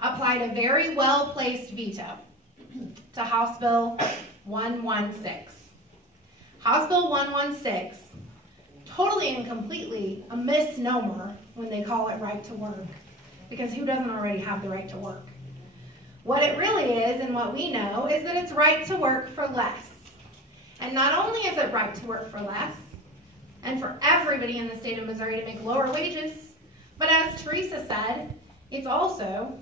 applied a very well-placed veto to House Bill 116. House Bill 116, totally and completely a misnomer when they call it right to work, because who doesn't already have the right to work? What it really is, and what we know, is that it's right to work for less. And not only is it right to work for less, and for everybody in the state of Missouri to make lower wages, but as Teresa said, it's also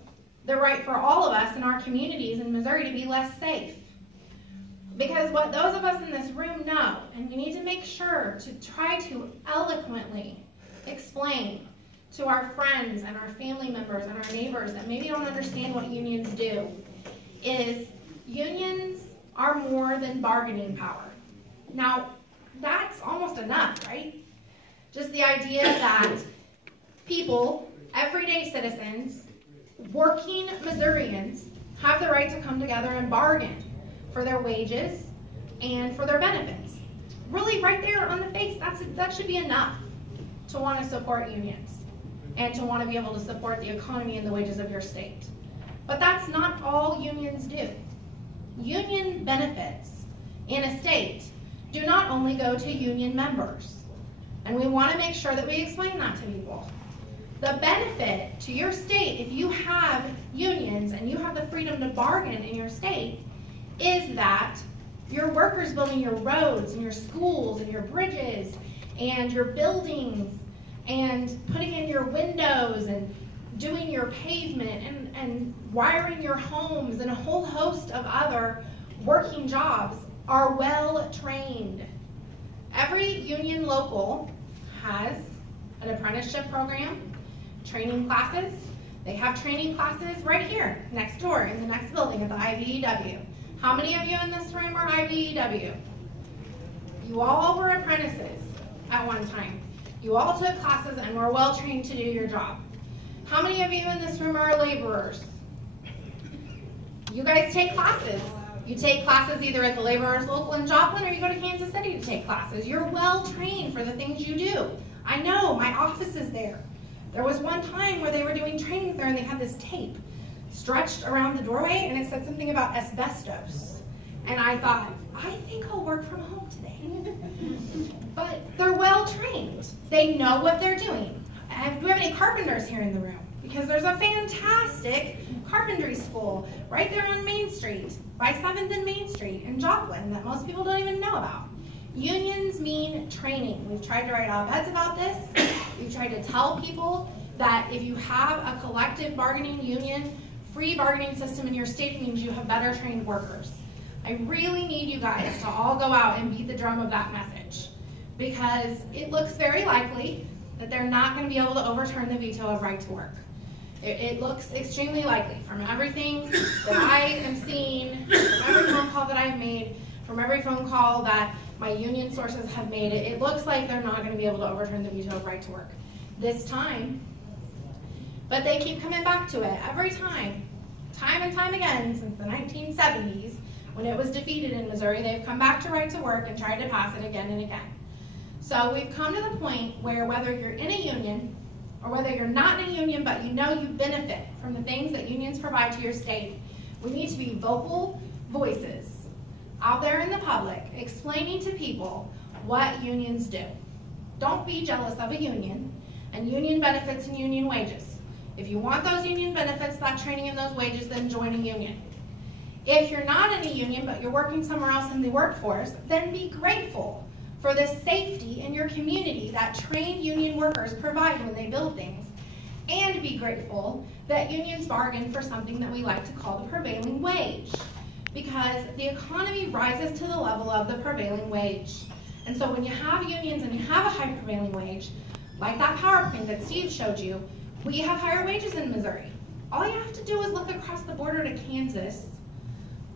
the right for all of us in our communities in Missouri to be less safe. Because what those of us in this room know, and we need to make sure to try to eloquently explain to our friends and our family members and our neighbors that maybe don't understand what unions do, is unions are more than bargaining power. Now, that's almost enough, right? Just the idea that people, everyday citizens, working Missourians, have the right to come together and bargain for their wages and for their benefits. Really, right there on the face, that should be enough to want to support unions and to want to be able to support the economy and the wages of your state. But that's not all unions do. Union benefits in a state do not only go to union members. And we want to make sure that we explain that to people. The benefit to your state, if you have unions and you have the freedom to bargain in your state, is that your workers building your roads and your schools and your bridges and your buildings and putting in your windows and doing your pavement and wiring your homes and a whole host of other working jobs are well trained. Every union local has an apprenticeship program, training classes. They have training classes right here, next door, in the next building at the IVEW. How many of you in this room are IVEW? You all were apprentices at one time. You all took classes and were well trained to do your job. How many of you in this room are laborers? You guys take classes. You take classes either at the Laborers Local in Joplin or you go to Kansas City to take classes. You're well trained for the things you do. I know, my office is there. There was one time where they were doing trainings there and they had this tape stretched around the doorway and it said something about asbestos. And I thought, I think I'll work from home today. But they're well trained. They know what they're doing. Do we have any carpenters here in the room? Because there's a fantastic carpentry school right there on Main Street, by 7th and Main Street in Joplin, that most people don't even know about. Unions mean training. We've tried to write op-eds about this. We've tried to tell people that if you have a collective bargaining union, free bargaining system in your state means you have better trained workers. I really need you guys to all go out and beat the drum of that message, because it looks very likely that they're not going to be able to overturn the veto of right to work. It looks extremely likely from everything that I am seeing, from every phone call that I've made, from every phone call that my union sources have made. It looks like they're not going to be able to overturn the veto of right to work this time. But they keep coming back to it every time and time again since the 1970s. When it was defeated in Missouri, they've come back to right to work and tried to pass it again and again. So we've come to the point where whether you're in a union or whether you're not in a union but you know you benefit from the things that unions provide to your state, we need to be vocal voices out there in the public explaining to people what unions do. Don't be jealous of a union and union benefits and union wages. If you want those union benefits, that training and those wages, then join a union. If you're not in a union but you're working somewhere else in the workforce, then be grateful for the safety in your community that trained union workers provide when they build things, and be grateful that unions bargain for something that we like to call the prevailing wage, because the economy rises to the level of the prevailing wage. And so when you have unions and you have a high prevailing wage, like that PowerPoint that Steve showed you, we have higher wages in Missouri. All you have to do is look across the border to Kansas.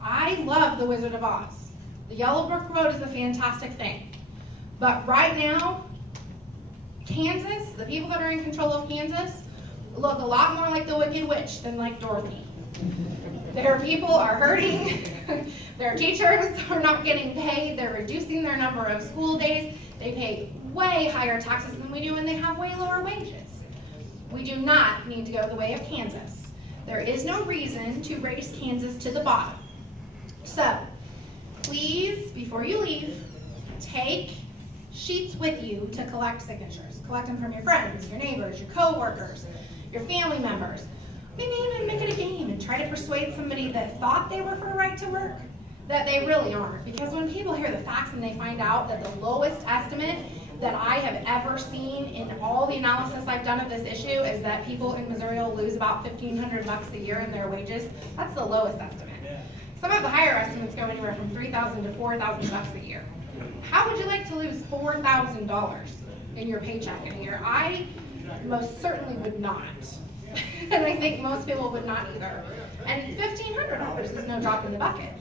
I love the Wizard of Oz. The Yellow Brick Road is a fantastic thing. But right now, Kansas, the people that are in control of Kansas, look a lot more like the Wicked Witch than like Dorothy. Their people are hurting. Their teachers are not getting paid. They're reducing their number of school days. They pay way higher taxes than we do, and they have way lower wages. We do not need to go the way of Kansas. There is no reason to race Kansas to the bottom. So, please, before you leave, take sheets with you to collect signatures. Collect them from your friends, your neighbors, your co-workers, your family members. Maybe even make it a game and try to persuade somebody that thought they were for right to work that they really aren't. Because when people hear the facts and they find out that the lowest estimate that I have ever seen in all the analysis I've done of this issue is that people in Missouri will lose about $1,500 a year in their wages, that's the lowest estimate. Some of the higher estimates go anywhere from $3,000 to $4,000 a year. How would you like to lose $4,000 in your paycheck in a year? I most certainly would not. And I think most people would not either. And $1,500 is no drop in the bucket.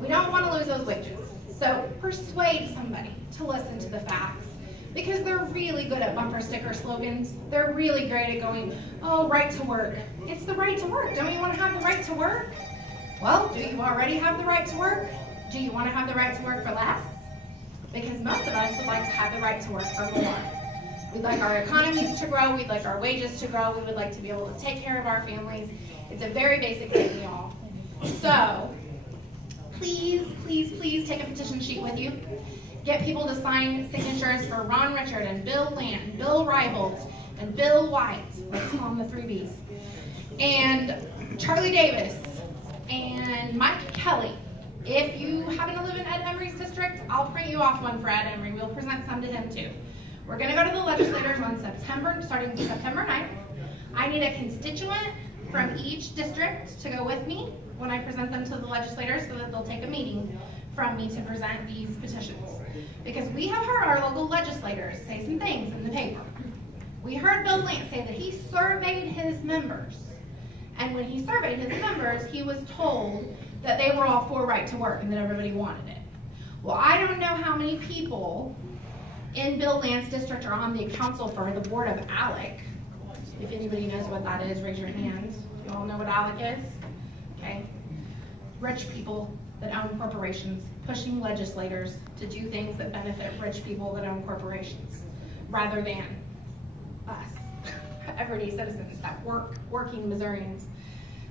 We don't want to lose those wages. So persuade somebody to listen to the facts, because they're really good at bumper sticker slogans. They're really great at going, oh, right to work. It's the right to work. Don't you want to have the right to work? Well, do you already have the right to work? Do you want to have the right to work for less? Because most of us would like to have the right to work for more. We'd like our economies to grow. We'd like our wages to grow. We would like to be able to take care of our families. It's a very basic thing, y'all. So, please, please, please take a petition sheet with you. Get people to sign signatures for Ron Richard and Bill Lant, Bill Reibold, and Bill White. Let's call them the 3 Bs. And Charlie Davis and Mike Kelly. If you happen to live in Ed Emery's district, I'll print you off one for Ed Emery. We'll present some to him too. We're going to go to the legislators on starting September 9th. I need a constituent from each district to go with me when I present them to the legislators so that they'll take a meeting from me to present these petitions. Because we have heard our local legislators say some things in the paper. We heard Bill Lant say that he surveyed his members. And when he surveyed his members, he was told that they were all for right to work and that everybody wanted it. Well, I don't know how many people in Bill Lant's district are on the council for the board of ALEC. If anybody knows what that is, raise your hand. You all know what ALEC is? Okay. Rich people that own corporations pushing legislators to do things that benefit rich people that own corporations rather than us, everyday citizens that working Missourians.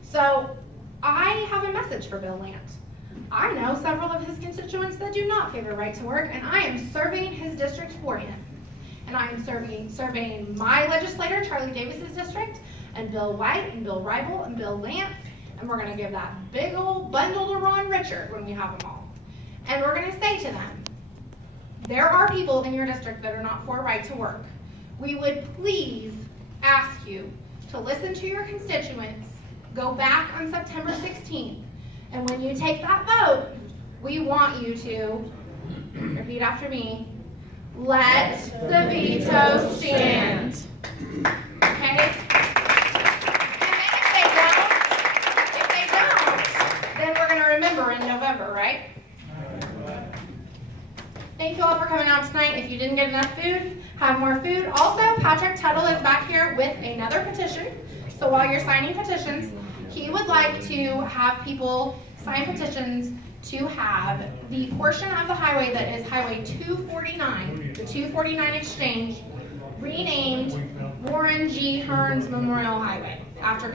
So I have a message for Bill Lant. I know several of his constituents that do not favor right to work, and I am surveying his district for him. And I am surveying my legislator, Charlie Davis's district, and Bill White, and Bill Reibold, and Bill Lant, and we're going to give that big old bundle to Ron Richard when we have them all. And we're going to say to them, there are people in your district that are not for right to work. We would please ask you to listen to your constituents, go back on September 16th, and when you take that vote, we want you to, repeat after me, let the veto stand. Okay? And then if they don't, then we're going to remember in November, right? Thank you all for coming out tonight. If you didn't get enough food, have more food. Also, Patrick Tuttle is back here with another petition. So while you're signing petitions, he would like to have people sign petitions to have the portion of the highway that is Highway 249, the 249 Exchange, renamed Warren G. Hearns Memorial Highway after